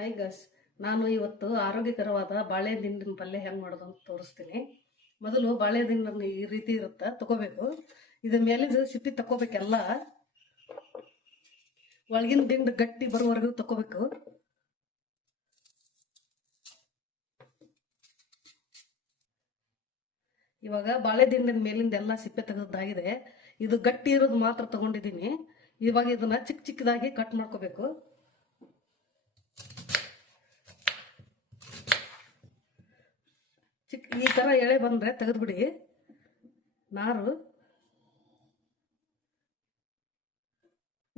Hi ಗಸ್, ನಾನು ಇವತ್ತು ಆರೋಗ್ಯಕರವಾದ ಬಾಳೆ ದಿಂಡಿನ ಪಲ್ಯ ಹೆಂಗೆ ಮಾಡೋದು ಅಂತ ತೋರಿಸ್ತೀನಿ. ಮೊದಲು ಬಾಳೆ ದಿಂಡನ್ನು ಈ ರೀತಿ ಇರುತ್ತೆ ತಗೋಬೇಕು. ಇದ್ರ ಮೇಲಿದ ಸಿಪ್ಪಿ ತಗೋಬೇಕೆಲ್ಲ, ಒಳಗಿನ ದಿಂಡು ಗಟ್ಟಿ ಬರೋವರೆಗೂ ತಗೋಬೇಕು. ಇವಾಗ ಬಾಳೆ ದಿಂಡಿನ ಮೇಲಿಂದ ಎಲ್ಲ ಸಿಪ್ಪೆ ತೆಗೆದಾಗಿದೆ. ಇದು ಗಟ್ಟಿ ಇರೋದು ಮಾತ್ರ ತಗೊಂಡಿದ್ದೀನಿ. ಇವಾಗ ಇದನ್ನ ಚಿಕ್ಕ ಚಿಕ್ಕದಾಗಿ ಕಟ್ ಮಾಡ್ಕೋಬೇಕು. ಈ ತರ ಎಳೆ ಬಂದ್ರೆ ತೆಗೆದ್ಬಿಡಿ. ನಾರು,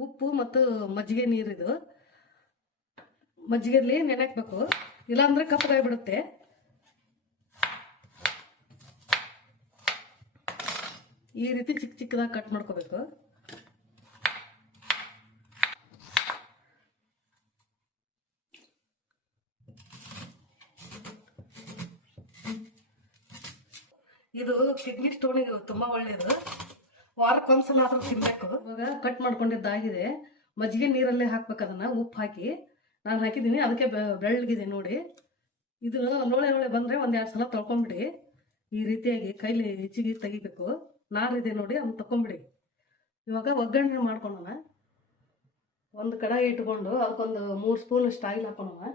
ಉಪ್ಪು ಮತ್ತು ಮಜ್ಜಿಗೆ ನೀರಿದು, ಮಜ್ಜಿಗೆಯಲ್ಲಿ ನೆನೆಕ್ಬೇಕು, ಇಲ್ಲಾಂದ್ರೆ ಕಪ್ಪಗಾಯಿ ಬಿಡುತ್ತೆ. ಈ ರೀತಿ ಚಿಕ್ಕ ಚಿಕ್ಕದಾಗಿ ಕಟ್ ಮಾಡ್ಕೋಬೇಕು. ಇದು ಕಿಡ್ನಿ ಸ್ಟೋನಿಗೆ ತುಂಬಾ ಒಳ್ಳೇದು. ವಾರಕ್ಕೊಂದ್ಸಲ ಆದ್ರೂ ತಿನ್ಬೇಕು. ಇವಾಗ ಕಟ್ ಮಾಡ್ಕೊಂಡಿದ್ದಾಗಿದೆ. ಮಜ್ಜಿಗೆ ನೀರಲ್ಲೇ ಹಾಕ್ಬೇಕು. ಅದನ್ನ ಉಪ್ಪು ಹಾಕಿ ನಾನು ಹಾಕಿದ್ದೀನಿ, ಅದಕ್ಕೆ ಬೆಳ್ಳಗಿದೆ ನೋಡಿ. ಇದು ನೋಳೆ ನೋಳೆ ಬಂದ್ರೆ ಒಂದೆರಡು ಸಲ ತೊಳ್ಕೊಂಬಿಡಿ. ಈ ರೀತಿಯಾಗಿ ಕೈಲಿ ಹೆಚ್ಚಿಗೆ ತೆಗಿಬೇಕು. ನಾರಿದೆ ನೋಡಿ, ಅದನ್ನ ತಕೊಂಬಿಡಿ. ಇವಾಗ ಒಗ್ಗರಣೆ ಮಾಡ್ಕೊಳ್ಳೋಣ. ಒಂದು ಕಡಾಯಿ ಇಟ್ಕೊಂಡು ಅದಕ್ಕೊಂದು 3 ಸ್ಪೂನ್ ಅಷ್ಟು ಆಯಿಲ್ ಹಾಕೋಣ.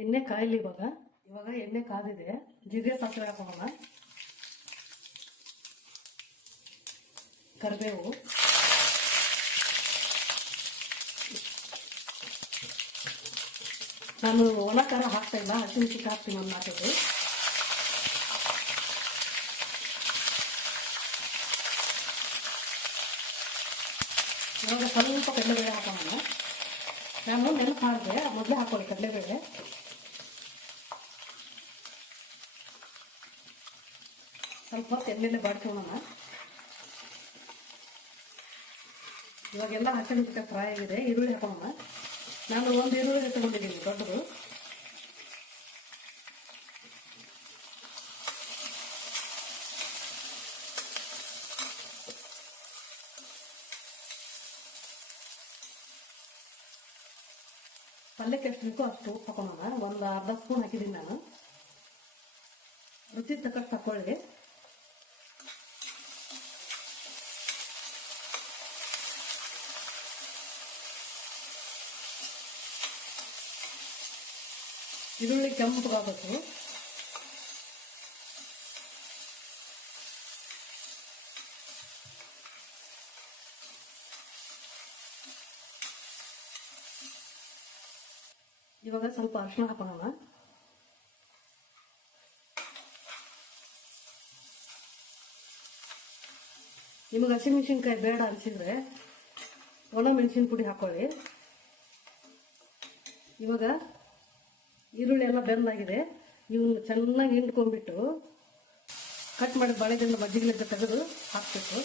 ಎಣ್ಣೆ ಕಾಯಿಲಿ. ಇವಾಗ ಎಣ್ಣೆ ಕಾದಿದೆ. ಜೀರಿಗೆ ಸಾಸಿವೆ ಹಾಕೋಣ, ಕರಿಬೇವು, ನಾನು ಒಣ ಖಾರ ಹಾಕ್ತಾ ಇಲ್ಲ, ಹಸಿಮೆಣಸಿನ್ಕಾಯಿ ಹಾಕ್ತೀನಿ ಒಂದು 4. ಇವಾಗ ಸ್ವಲ್ಪ ಕಡಲೆಬೇಳೆ ಹಾಕೋಣ. ನಾನು ನೆನಪು ಮಾಡಿದೆ, ಮೊದಲೇ ಹಾಕೊಳ್ಳಿ ಕಡಲೆಬೇಳೆ. ಸ್ವಲ್ಪ ಎಣ್ಣೆಲೆ ಬಾಡ್ಕೊಳ್ಳೋಣ. ಇವಾಗೆಲ್ಲ ಹಸಿಮೆಣಸಿನ್ಕಾಯಿ ಫ್ರೈ ಆಗಿದೆ. ಈರುಳ್ಳಿ ಹಾಕೋಣ. ನಾನು ಒಂದು ಈರುಳ್ಳಿ ತಗೊಂಡಿದ್ದೀನಿ ದೊಡ್ಡದು. ಪಲ್ಯಕ್ಕೆ ಎಷ್ಟು ಬೇಕೋ ಅಷ್ಟು ಉಪ್ಪು ಹಾಕೋಣ. ಒಂದು ಅರ್ಧ ಸ್ಪೂನ್ ಹಾಕಿದ್ದೀನಿ ನಾನು. ರುಚಿ ತಕ್ಕಷ್ಟು ಹಾಕೊಳ್ಳಿ. ಈರುಳ್ಳಿ ಕೆಂಪಗಾಗಬೇಕು. ಇವಾಗ ಸ್ವಲ್ಪ ಅರಿಶಿನ ಹಾಕೋಣ. ನಿಮಗೆ ಹಸಿಮೆಣಸಿನ್ಕಾಯಿ ಬೇಡ ಅನಿಸಿದ್ರೆ ಒಣ ಮೆಣಸಿನ ಪುಡಿ ಹಾಕೊಳ್ಳಿ. ಇವಾಗ ಈರುಳ್ಳಿ ಎಲ್ಲ ಬೆಂದಾಗಿದೆ. ಇವನ್ನ ಚೆನ್ನಾಗಿ ಹಿಂಡ್ಕೊಂಡ್ಬಿಟ್ಟು ಕಟ್ ಮಾಡಿ ಬಾಳೆದಿಂದ ಮಜ್ಜಿಗೆಲಿಂದ ತೆಗೆದು ಹಾಕಬೇಕು.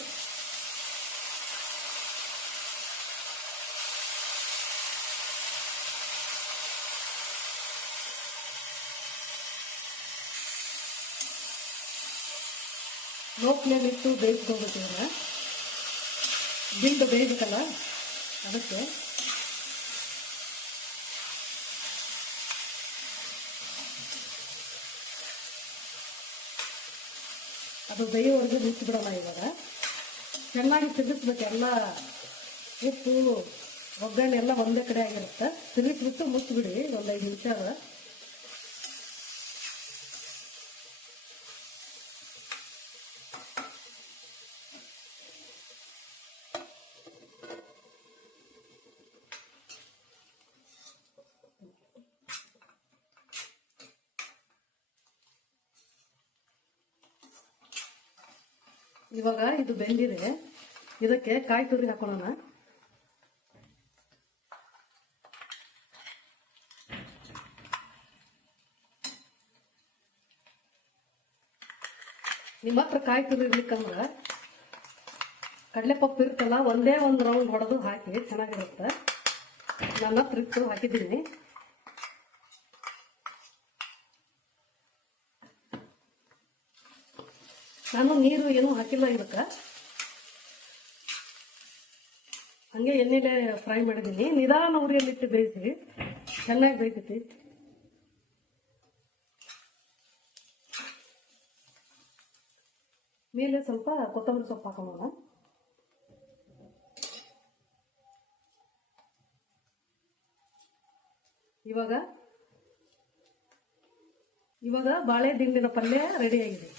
ಲೋ ಫ್ಲೇಮ್ ಇಟ್ಟು ಬೇಯಿಸ್ಕೋಬೇಕು. ಇವನ್ನ ದಿಂಡು ಬೇಯಬೇಕಲ್ಲ, ಅದಕ್ಕೆ. ಅದು ಬೇಯೋವರೆಗೂ ಮುಚ್ಚಿಬಿಡೋಣ. ಇವಾಗ ಚೆನ್ನಾಗಿ ತಿರುಗಿಸ್ಬೇಕು. ಎಲ್ಲ ಉಪ್ಪು ಒಗ್ಗರಣೆ ಎಲ್ಲ ಒಂದೇ ಕಡೆ ಆಗಿರುತ್ತೆ. ತಿರುಗಿಸ್ಬಿಟ್ಟು ಮುಚ್ಚಿಬಿಡಿ ಒಂದು 5 ನಿಮಿಷ. ಇವಾಗ ಇದು ಬೆಂದಿದೆ. ಇದಕ್ಕೆ ಕಾಯಿ ತುರಿ ಹಾಕೋಣ. ನಿಮ್ಮ ಹತ್ರ ಕಾಯಿ ತುರಿ ಇರ್ಲಿಕ್ಕಂದ್ರೆ ಕಡಲೆಪಪ್ಪು ಇರ್ತಲ್ಲ, ಒಂದೇ ಒಂದು ರೌಂಡ್ ಹೊಡೆದು ಹಾಕಿ ಚೆನ್ನಾಗಿರುತ್ತೆ. ನನ್ನ ಹತ್ರ ಇಟ್ಟು ಹಾಕಿದ್ದೀನಿ. ನಾನು ನೀರು ಏನೂ ಹಾಕಿಲ್ಲ ಇದಕ್ಕೆ, ಹಂಗೆ ಎಣ್ಣೆಲೆ ಫ್ರೈ ಮಾಡಿದ್ದೀನಿ. ನಿಧಾನ ಉರಿಯಲ್ಲಿಟ್ಟು ಬೇಯಿಸಿ, ಚೆನ್ನಾಗಿ ಬೇಯ್ತೈತಿ. ಮೇಲೆ ಸ್ವಲ್ಪ ಕೊತ್ತಂಬರಿ ಸೊಪ್ಪು ಹಾಕೋಣ. ಇವಾಗ ಬಾಳೆ ದಿಂಡಿನ ಪಲ್ಯ ರೆಡಿ ಆಗಿದೆ.